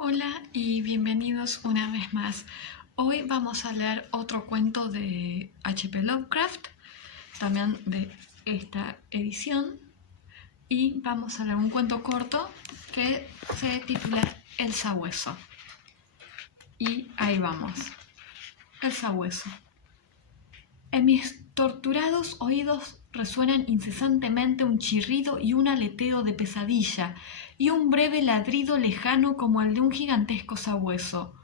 Hola y bienvenidos una vez más. Hoy vamos a leer otro cuento de H.P. Lovecraft, también de esta edición, y vamos a leer un cuento corto que se titula El Sabueso. Y ahí vamos. El Sabueso. En mis torturados oídos resuenan incesantemente un chirrido y un aleteo de pesadilla, y un breve ladrido lejano como el de un gigantesco sabueso.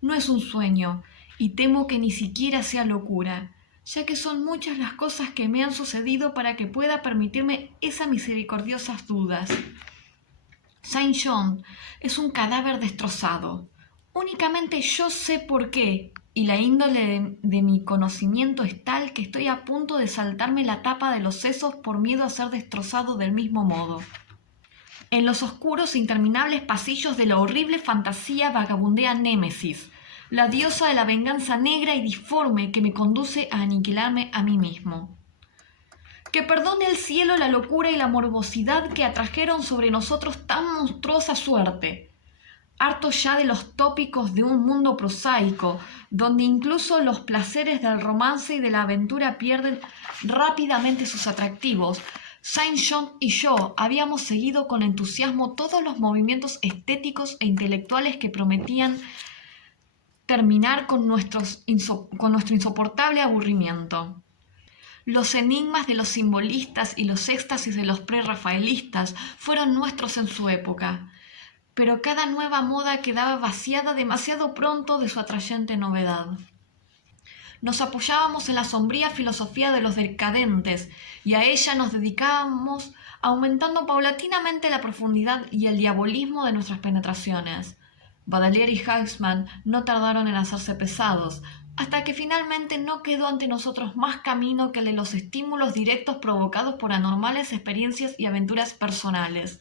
No es un sueño, y temo que ni siquiera sea locura, ya que son muchas las cosas que me han sucedido para que pueda permitirme esas misericordiosas dudas. Saint John es un cadáver destrozado. Únicamente yo sé por qué, y la índole de mi conocimiento es tal que estoy a punto de saltarme la tapa de los sesos por miedo a ser destrozado del mismo modo. En los oscuros e interminables pasillos de la horrible fantasía vagabundea Némesis, la diosa de la venganza negra y disforme que me conduce a aniquilarme a mí mismo. Que perdone el cielo la locura y la morbosidad que atrajeron sobre nosotros tan monstruosa suerte. Harto ya de los tópicos de un mundo prosaico, donde incluso los placeres del romance y de la aventura pierden rápidamente sus atractivos, Saint John y yo habíamos seguido con entusiasmo todos los movimientos estéticos e intelectuales que prometían terminar con nuestro insoportable aburrimiento. Los enigmas de los simbolistas y los éxtasis de los prerrafaelistas fueron nuestros en su época, pero cada nueva moda quedaba vaciada demasiado pronto de su atrayente novedad. Nos apoyábamos en la sombría filosofía de los decadentes y a ella nos dedicábamos aumentando paulatinamente la profundidad y el diabolismo de nuestras penetraciones. Baudelaire y Huysmans no tardaron en hacerse pesados, hasta que finalmente no quedó ante nosotros más camino que el de los estímulos directos provocados por anormales experiencias y aventuras personales.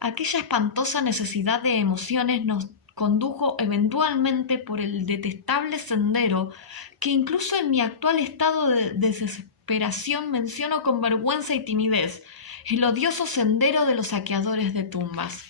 Aquella espantosa necesidad de emociones nos condujo eventualmente por el detestable sendero que incluso en mi actual estado de desesperación menciono con vergüenza y timidez, el odioso sendero de los saqueadores de tumbas.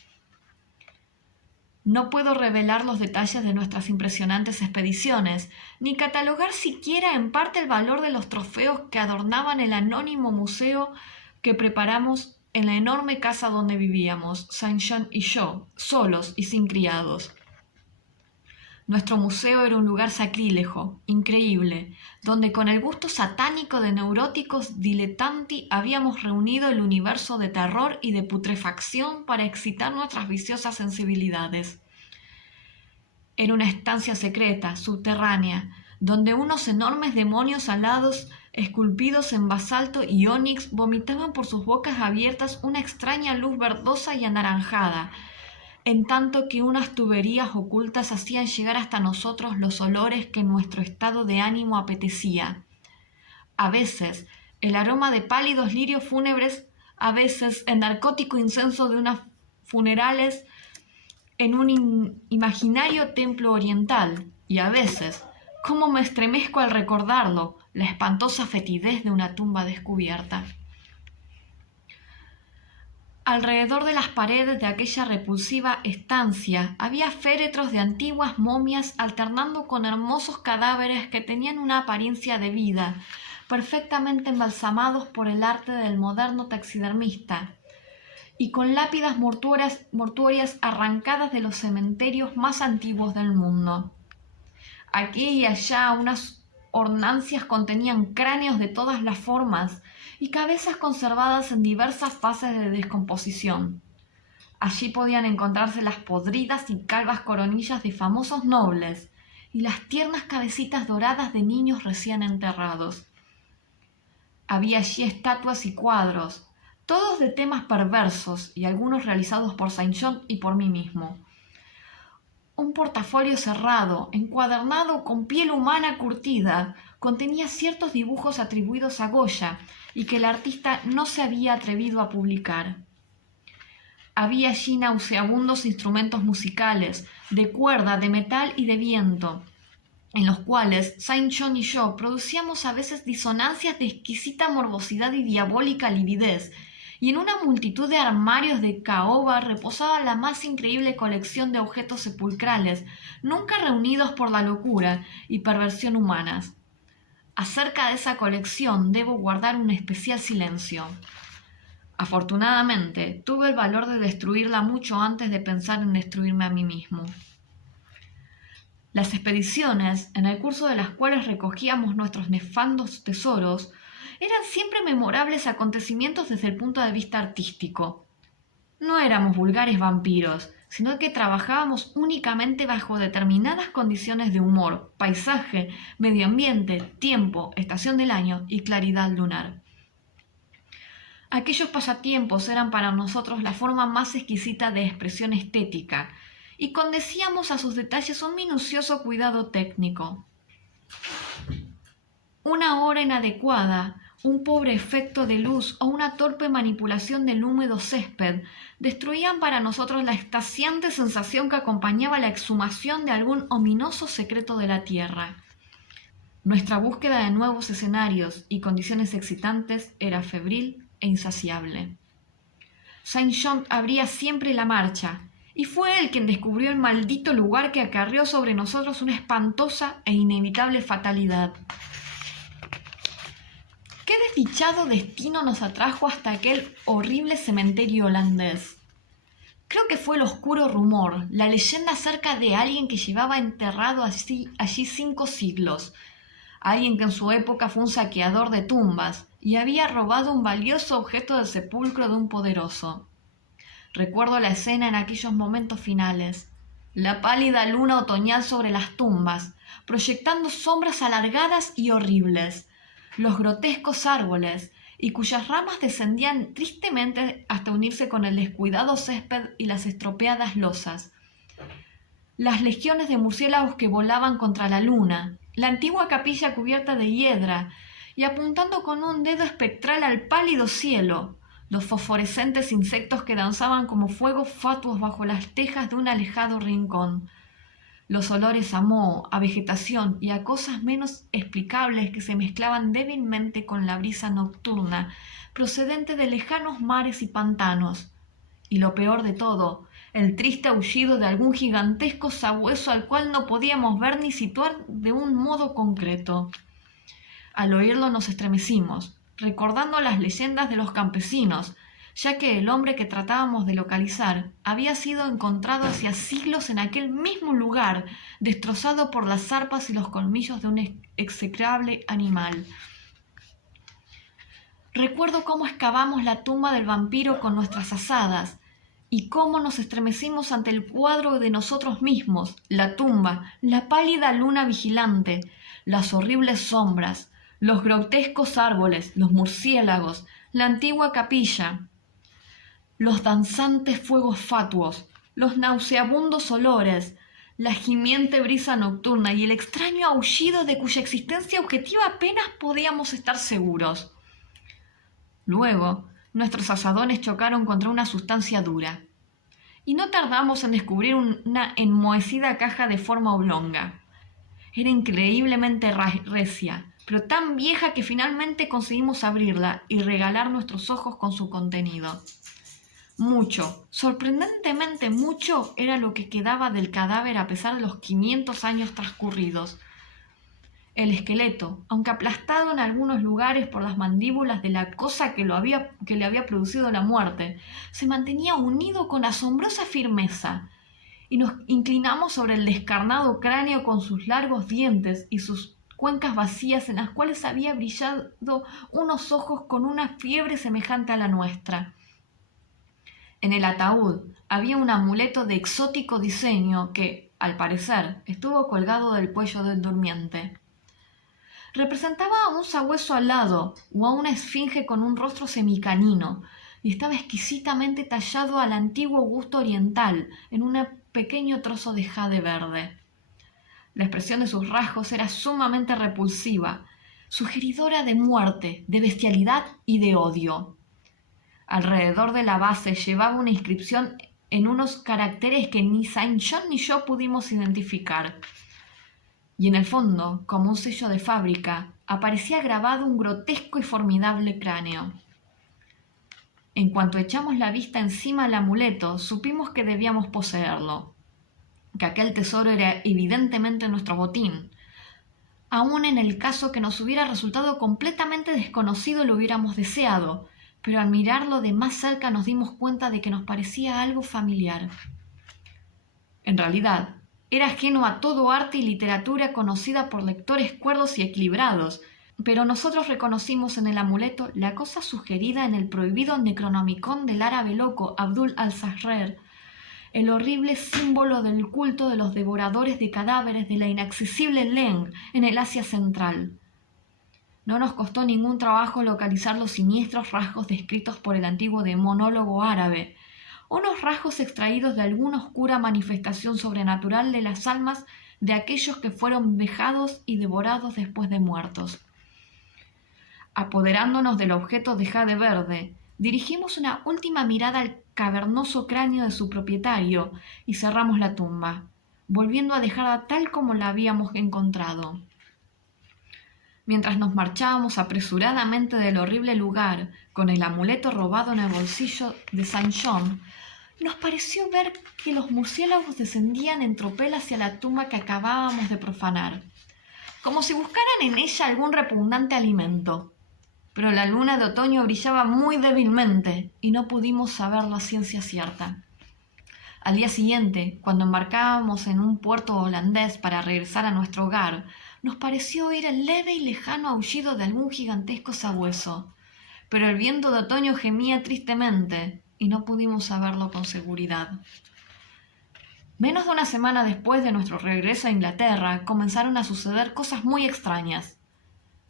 No puedo revelar los detalles de nuestras impresionantes expediciones, ni catalogar siquiera en parte el valor de los trofeos que adornaban el anónimo museo que preparamos en la enorme casa donde vivíamos, Saint John y yo, solos y sin criados. Nuestro museo era un lugar sacrílego, increíble, donde con el gusto satánico de neuróticos dilettanti habíamos reunido el universo de terror y de putrefacción para excitar nuestras viciosas sensibilidades. Era una estancia secreta, subterránea, donde unos enormes demonios alados, esculpidos en basalto y ónix, vomitaban por sus bocas abiertas una extraña luz verdosa y anaranjada, en tanto que unas tuberías ocultas hacían llegar hasta nosotros los olores que nuestro estado de ánimo apetecía. A veces, el aroma de pálidos lirios fúnebres, a veces el narcótico incenso de unas funerales en un imaginario templo oriental, y a veces, cómo me estremezco al recordarlo, la espantosa fetidez de una tumba descubierta. Alrededor de las paredes de aquella repulsiva estancia había féretros de antiguas momias alternando con hermosos cadáveres que tenían una apariencia de vida, perfectamente embalsamados por el arte del moderno taxidermista, y con lápidas mortuorias arrancadas de los cementerios más antiguos del mundo. Aquí y allá unas hornacinas contenían cráneos de todas las formas y cabezas conservadas en diversas fases de descomposición. Allí podían encontrarse las podridas y calvas coronillas de famosos nobles y las tiernas cabecitas doradas de niños recién enterrados. Había allí estatuas y cuadros, todos de temas perversos y algunos realizados por Saint John y por mí mismo. Un portafolio cerrado, encuadernado con piel humana curtida, contenía ciertos dibujos atribuidos a Goya y que el artista no se había atrevido a publicar. Había allí nauseabundos instrumentos musicales, de cuerda, de metal y de viento, en los cuales Saint John y yo producíamos a veces disonancias de exquisita morbosidad y diabólica lividez, y en una multitud de armarios de caoba reposaba la más increíble colección de objetos sepulcrales, nunca reunidos por la locura y perversión humanas. Acerca de esa colección debo guardar un especial silencio. Afortunadamente, tuve el valor de destruirla mucho antes de pensar en destruirme a mí mismo. Las expediciones, en el curso de las cuales recogíamos nuestros nefandos tesoros, eran siempre memorables acontecimientos desde el punto de vista artístico. No éramos vulgares vampiros, sino que trabajábamos únicamente bajo determinadas condiciones de humor, paisaje, medio ambiente, tiempo, estación del año y claridad lunar. Aquellos pasatiempos eran para nosotros la forma más exquisita de expresión estética, y condecíamos a sus detalles un minucioso cuidado técnico. Una hora inadecuada, un pobre efecto de luz o una torpe manipulación del húmedo césped destruían para nosotros la extasiante sensación que acompañaba la exhumación de algún ominoso secreto de la tierra. Nuestra búsqueda de nuevos escenarios y condiciones excitantes era febril e insaciable. Saint-John abría siempre la marcha, y fue él quien descubrió el maldito lugar que acarreó sobre nosotros una espantosa e inevitable fatalidad. ¿Qué desdichado destino nos atrajo hasta aquel horrible cementerio holandés? Creo que fue el oscuro rumor, la leyenda acerca de alguien que llevaba enterrado allí 5 siglos, alguien que en su época fue un saqueador de tumbas y había robado un valioso objeto del sepulcro de un poderoso. Recuerdo la escena en aquellos momentos finales, la pálida luna otoñal sobre las tumbas, proyectando sombras alargadas y horribles, los grotescos árboles, y cuyas ramas descendían tristemente hasta unirse con el descuidado césped y las estropeadas losas. Las legiones de murciélagos que volaban contra la luna, la antigua capilla cubierta de hiedra, y apuntando con un dedo espectral al pálido cielo, los fosforescentes insectos que danzaban como fuegos fatuos bajo las tejas de un alejado rincón, los olores a moho, a vegetación y a cosas menos explicables que se mezclaban débilmente con la brisa nocturna procedente de lejanos mares y pantanos, y lo peor de todo, el triste aullido de algún gigantesco sabueso al cual no podíamos ver ni situar de un modo concreto. Al oírlo nos estremecimos, recordando las leyendas de los campesinos, ya que el hombre que tratábamos de localizar había sido encontrado hacía siglos en aquel mismo lugar, destrozado por las zarpas y los colmillos de un execrable animal. Recuerdo cómo excavamos la tumba del vampiro con nuestras azadas, y cómo nos estremecimos ante el cuadro de nosotros mismos, la tumba, la pálida luna vigilante, las horribles sombras, los grotescos árboles, los murciélagos, la antigua capilla, los danzantes fuegos fatuos, los nauseabundos olores, la gimiente brisa nocturna y el extraño aullido de cuya existencia objetiva apenas podíamos estar seguros. Luego, nuestros azadones chocaron contra una sustancia dura, y no tardamos en descubrir una enmohecida caja de forma oblonga. Era increíblemente recia, pero tan vieja que finalmente conseguimos abrirla y regalar nuestros ojos con su contenido. Mucho, sorprendentemente mucho, era lo que quedaba del cadáver a pesar de los 500 años transcurridos. El esqueleto, aunque aplastado en algunos lugares por las mandíbulas de la cosa que le había producido la muerte, se mantenía unido con asombrosa firmeza, y nos inclinamos sobre el descarnado cráneo con sus largos dientes y sus cuencas vacías en las cuales había brillado unos ojos con una fiebre semejante a la nuestra. En el ataúd había un amuleto de exótico diseño que, al parecer, estuvo colgado del cuello del durmiente. Representaba a un sabueso alado o a una esfinge con un rostro semicanino, y estaba exquisitamente tallado al antiguo gusto oriental en un pequeño trozo de jade verde. La expresión de sus rasgos era sumamente repulsiva, sugeridora de muerte, de bestialidad y de odio. Alrededor de la base llevaba una inscripción en unos caracteres que ni Saint-John ni yo pudimos identificar. Y en el fondo, como un sello de fábrica, aparecía grabado un grotesco y formidable cráneo. En cuanto echamos la vista encima del amuleto, supimos que debíamos poseerlo, que aquel tesoro era evidentemente nuestro botín. Aún en el caso que nos hubiera resultado completamente desconocido lo hubiéramos deseado, pero al mirarlo de más cerca nos dimos cuenta de que nos parecía algo familiar. En realidad, era ajeno a todo arte y literatura conocida por lectores cuerdos y equilibrados, pero nosotros reconocimos en el amuleto la cosa sugerida en el prohibido Necronomicon del árabe loco Abdul al-Zahrer, el horrible símbolo del culto de los devoradores de cadáveres de la inaccesible Leng en el Asia Central. No nos costó ningún trabajo localizar los siniestros rasgos descritos por el antiguo demonólogo árabe, unos rasgos extraídos de alguna oscura manifestación sobrenatural de las almas de aquellos que fueron vejados y devorados después de muertos. Apoderándonos del objeto de jade verde, dirigimos una última mirada al cavernoso cráneo de su propietario y cerramos la tumba, volviendo a dejarla tal como la habíamos encontrado. Mientras nos marchábamos apresuradamente del horrible lugar, con el amuleto robado en el bolsillo de Saint John, nos pareció ver que los murciélagos descendían en tropel hacia la tumba que acabábamos de profanar, como si buscaran en ella algún repugnante alimento. Pero la luna de otoño brillaba muy débilmente y no pudimos saberlo a ciencia cierta. Al día siguiente, cuando embarcábamos en un puerto holandés para regresar a nuestro hogar, nos pareció oír el leve y lejano aullido de algún gigantesco sabueso, pero el viento de otoño gemía tristemente y no pudimos saberlo con seguridad. Menos de una semana después de nuestro regreso a Inglaterra, comenzaron a suceder cosas muy extrañas.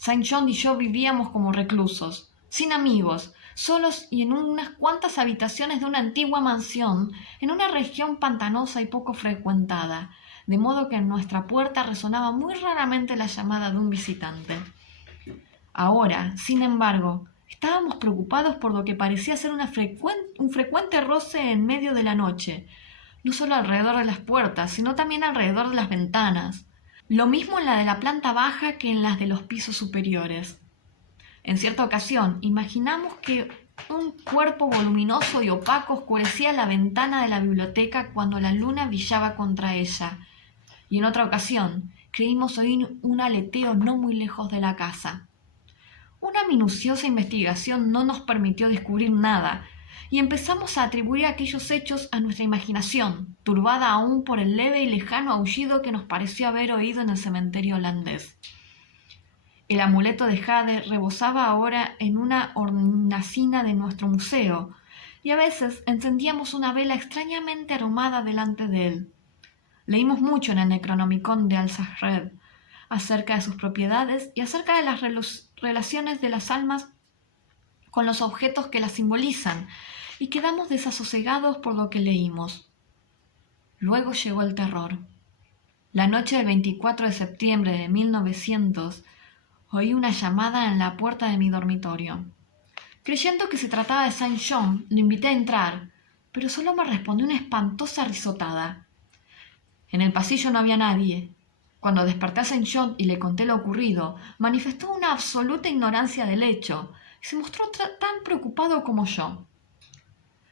Saint John y yo vivíamos como reclusos, sin amigos, solos y en unas cuantas habitaciones de una antigua mansión en una región pantanosa y poco frecuentada, de modo que en nuestra puerta resonaba muy raramente la llamada de un visitante. Ahora, sin embargo, estábamos preocupados por lo que parecía ser un frecuente roce en medio de la noche, no solo alrededor de las puertas, sino también alrededor de las ventanas. Lo mismo en la de la planta baja que en las de los pisos superiores. En cierta ocasión, imaginamos que un cuerpo voluminoso y opaco oscurecía la ventana de la biblioteca cuando la luna brillaba contra ella, y en otra ocasión creímos oír un aleteo no muy lejos de la casa. Una minuciosa investigación no nos permitió descubrir nada, y empezamos a atribuir aquellos hechos a nuestra imaginación, turbada aún por el leve y lejano aullido que nos pareció haber oído en el cementerio holandés. El amuleto de jade rebosaba ahora en una hornacina de nuestro museo, y a veces encendíamos una vela extrañamente aromada delante de él. Leímos mucho en el Necronomicon de al-Zahrer acerca de sus propiedades y acerca de las relaciones de las almas con los objetos que las simbolizan, y quedamos desasosegados por lo que leímos. Luego llegó el terror. La noche del 24 de septiembre de 1900 oí una llamada en la puerta de mi dormitorio. Creyendo que se trataba de Saint John, lo invité a entrar, pero solo me respondió una espantosa risotada. En el pasillo no había nadie. Cuando desperté a Saint John y le conté lo ocurrido, manifestó una absoluta ignorancia del hecho y se mostró tan preocupado como yo.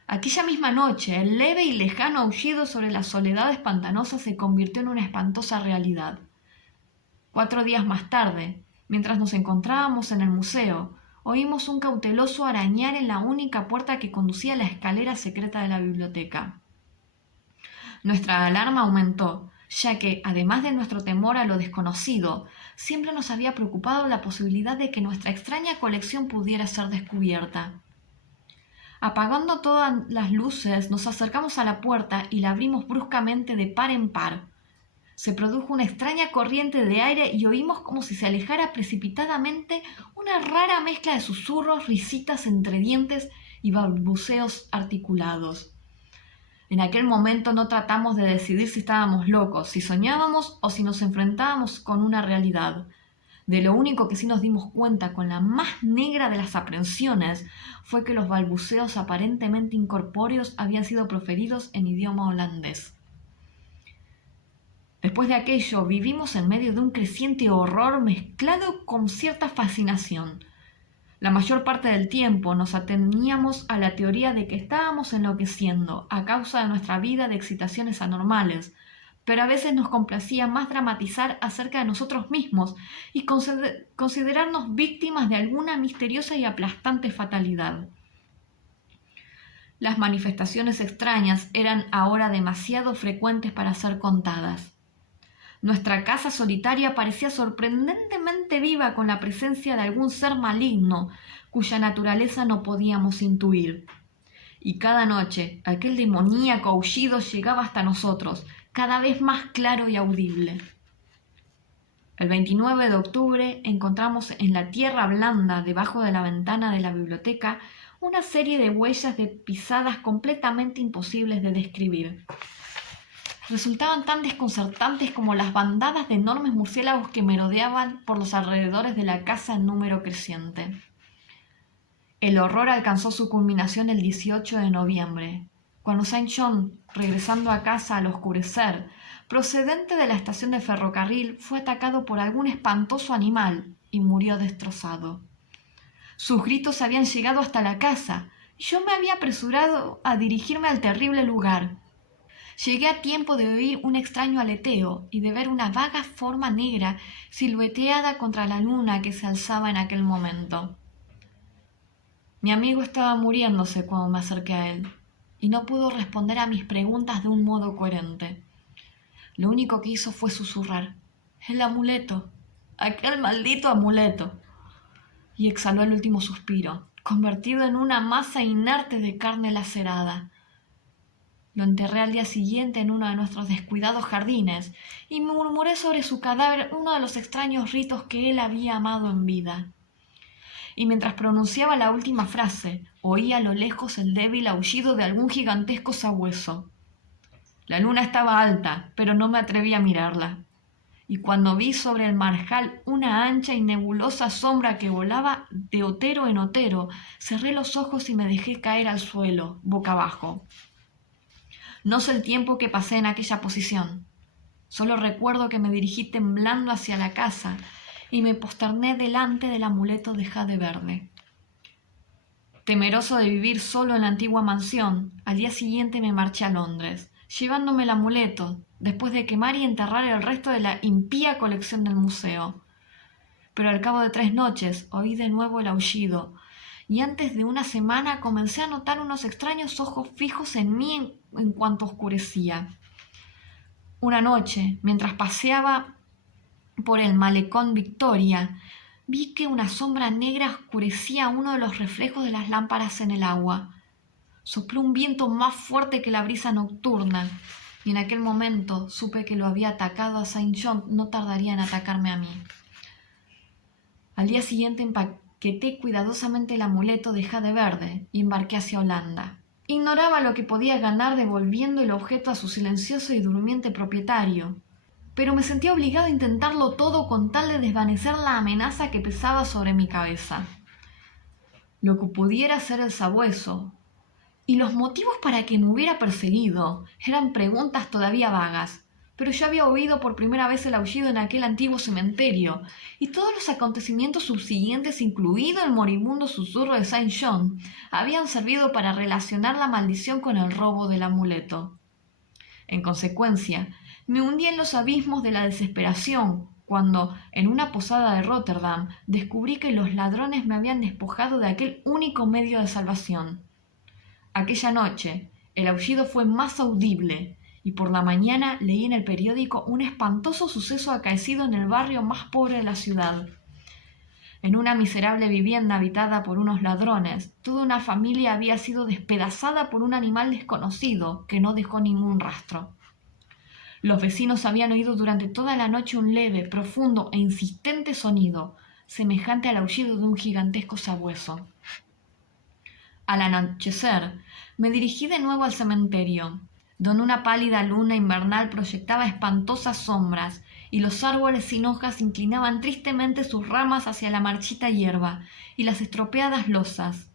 Aquella misma noche, el leve y lejano aullido sobre las soledades pantanosas se convirtió en una espantosa realidad. 4 días más tarde, mientras nos encontrábamos en el museo, oímos un cauteloso arañar en la única puerta que conducía a la escalera secreta de la biblioteca. Nuestra alarma aumentó, ya que, además de nuestro temor a lo desconocido, siempre nos había preocupado la posibilidad de que nuestra extraña colección pudiera ser descubierta. Apagando todas las luces, nos acercamos a la puerta y la abrimos bruscamente de par en par. Se produjo una extraña corriente de aire y oímos como si se alejara precipitadamente una rara mezcla de susurros, risitas entre dientes y balbuceos articulados. En aquel momento no tratamos de decidir si estábamos locos, si soñábamos o si nos enfrentábamos con una realidad. De lo único que sí nos dimos cuenta con la más negra de las aprensiones fue que los balbuceos aparentemente incorpóreos habían sido proferidos en idioma holandés. Después de aquello vivimos en medio de un creciente horror mezclado con cierta fascinación. La mayor parte del tiempo nos ateníamos a la teoría de que estábamos enloqueciendo a causa de nuestra vida de excitaciones anormales, pero a veces nos complacía más dramatizar acerca de nosotros mismos y considerarnos víctimas de alguna misteriosa y aplastante fatalidad. Las manifestaciones extrañas eran ahora demasiado frecuentes para ser contadas. Nuestra casa solitaria parecía sorprendentemente viva con la presencia de algún ser maligno cuya naturaleza no podíamos intuir. Y cada noche aquel demoníaco aullido llegaba hasta nosotros, cada vez más claro y audible. El 29 de octubre encontramos en la tierra blanda debajo de la ventana de la biblioteca una serie de huellas de pisadas completamente imposibles de describir. Resultaban tan desconcertantes como las bandadas de enormes murciélagos que merodeaban por los alrededores de la casa en número creciente. El horror alcanzó su culminación el 18 de noviembre, cuando Saint John, regresando a casa al oscurecer, procedente de la estación de ferrocarril, fue atacado por algún espantoso animal y murió destrozado. Sus gritos habían llegado hasta la casa y yo me había apresurado a dirigirme al terrible lugar. Llegué a tiempo de oír un extraño aleteo y de ver una vaga forma negra silueteada contra la luna que se alzaba en aquel momento. Mi amigo estaba muriéndose cuando me acerqué a él y no pudo responder a mis preguntas de un modo coherente. Lo único que hizo fue susurrar: «El amuleto, aquel maldito amuleto», y exhaló el último suspiro, convertido en una masa inerte de carne lacerada. Lo enterré al día siguiente en uno de nuestros descuidados jardines y murmuré sobre su cadáver uno de los extraños ritos que él había amado en vida. Y mientras pronunciaba la última frase, oí a lo lejos el débil aullido de algún gigantesco sabueso. La luna estaba alta, pero no me atreví a mirarla. Y cuando vi sobre el marjal una ancha y nebulosa sombra que volaba de otero en otero, cerré los ojos y me dejé caer al suelo, boca abajo. No sé el tiempo que pasé en aquella posición. Solo recuerdo que me dirigí temblando hacia la casa y me posterné delante del amuleto de jade verde. Temeroso de vivir solo en la antigua mansión, al día siguiente me marché a Londres, llevándome el amuleto, después de quemar y enterrar el resto de la impía colección del museo. Pero al cabo de 3 noches oí de nuevo el aullido, y antes de una semana comencé a notar unos extraños ojos fijos en mí en cuanto oscurecía. Una noche, mientras paseaba por el malecón Victoria, vi que una sombra negra oscurecía uno de los reflejos de las lámparas en el agua. Sopló un viento más fuerte que la brisa nocturna, y en aquel momento supe que lo había atacado a Saint John no tardaría en atacarme a mí. Al día siguiente empaqueté cuidadosamente el amuleto de jade verde y embarqué hacia Holanda. Ignoraba lo que podía ganar devolviendo el objeto a su silencioso y durmiente propietario, pero me sentía obligado a intentarlo todo con tal de desvanecer la amenaza que pesaba sobre mi cabeza. Lo que pudiera ser el sabueso y los motivos para que me hubiera perseguido eran preguntas todavía vagas, pero yo había oído por primera vez el aullido en aquel antiguo cementerio, y todos los acontecimientos subsiguientes, incluido el moribundo susurro de Saint John, habían servido para relacionar la maldición con el robo del amuleto. En consecuencia, me hundí en los abismos de la desesperación cuando, en una posada de Rotterdam, descubrí que los ladrones me habían despojado de aquel único medio de salvación. Aquella noche, el aullido fue más audible, y por la mañana leí en el periódico un espantoso suceso acaecido en el barrio más pobre de la ciudad. En una miserable vivienda habitada por unos ladrones, toda una familia había sido despedazada por un animal desconocido que no dejó ningún rastro. Los vecinos habían oído durante toda la noche un leve, profundo e insistente sonido, semejante al aullido de un gigantesco sabueso. Al anochecer, me dirigí de nuevo al cementerio, donde una pálida luna invernal proyectaba espantosas sombras y los árboles sin hojas inclinaban tristemente sus ramas hacia la marchita hierba y las estropeadas lozas.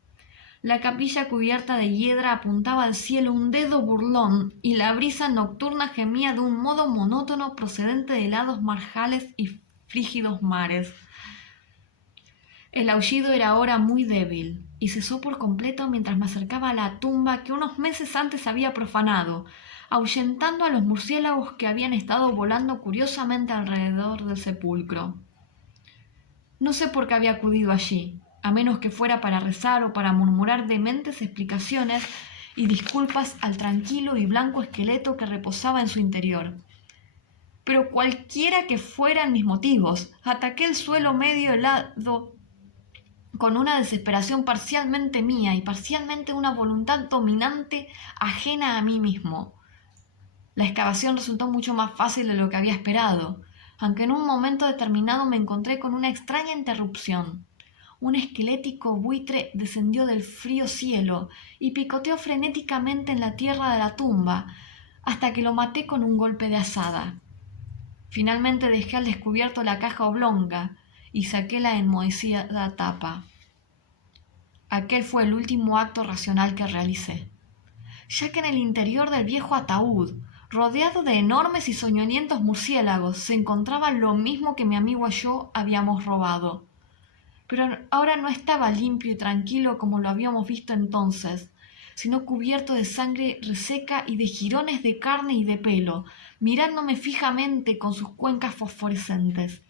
La capilla cubierta de hiedra apuntaba al cielo un dedo burlón y la brisa nocturna gemía de un modo monótono procedente de helados marjales y frígidos mares. El aullido era ahora muy débil y cesó por completo mientras me acercaba a la tumba que unos meses antes había profanado, ahuyentando a los murciélagos que habían estado volando curiosamente alrededor del sepulcro. No sé por qué había acudido allí, a menos que fuera para rezar o para murmurar dementes explicaciones y disculpas al tranquilo y blanco esqueleto que reposaba en su interior. Pero cualquiera que fueran mis motivos, ataqué el suelo medio helado con una desesperación parcialmente mía y parcialmente una voluntad dominante ajena a mí mismo. La excavación resultó mucho más fácil de lo que había esperado, aunque en un momento determinado me encontré con una extraña interrupción. Un esquelético buitre descendió del frío cielo y picoteó frenéticamente en la tierra de la tumba, hasta que lo maté con un golpe de azada. Finalmente dejé al descubierto la caja oblonga y saqué la enmohecida tapa. Aquel fue el último acto racional que realicé, ya que en el interior del viejo ataúd, rodeado de enormes y soñolientos murciélagos, se encontraba lo mismo que mi amigo y yo habíamos robado. Pero ahora no estaba limpio y tranquilo como lo habíamos visto entonces, sino cubierto de sangre reseca y de jirones de carne y de pelo, mirándome fijamente con sus cuencas fosforescentes.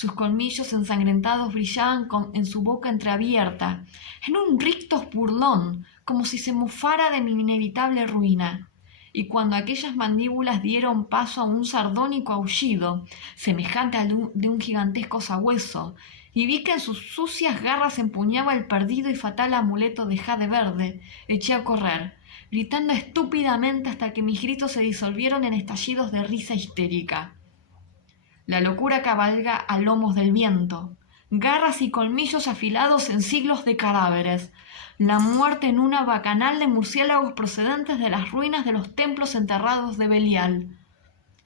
Sus colmillos ensangrentados brillaban en su boca entreabierta, en un rictus burlón, como si se mofara de mi inevitable ruina. Y cuando aquellas mandíbulas dieron paso a un sardónico aullido, semejante al de un gigantesco sabueso, y vi que en sus sucias garras empuñaba el perdido y fatal amuleto de jade verde, eché a correr, gritando estúpidamente hasta que mis gritos se disolvieron en estallidos de risa histérica. La locura cabalga a lomos del viento, garras y colmillos afilados en siglos de cadáveres, la muerte en una bacanal de murciélagos procedentes de las ruinas de los templos enterrados de Belial.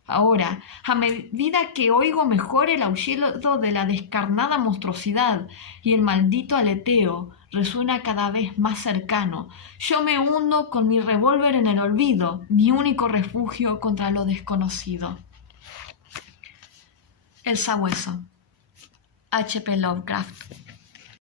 Ahora, a medida que oigo mejor el aullido de la descarnada monstruosidad y el maldito aleteo resuena cada vez más cercano, yo me hundo con mi revólver en el olvido, mi único refugio contra lo desconocido. El sabueso. H.P. Lovecraft.